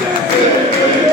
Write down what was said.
Justice!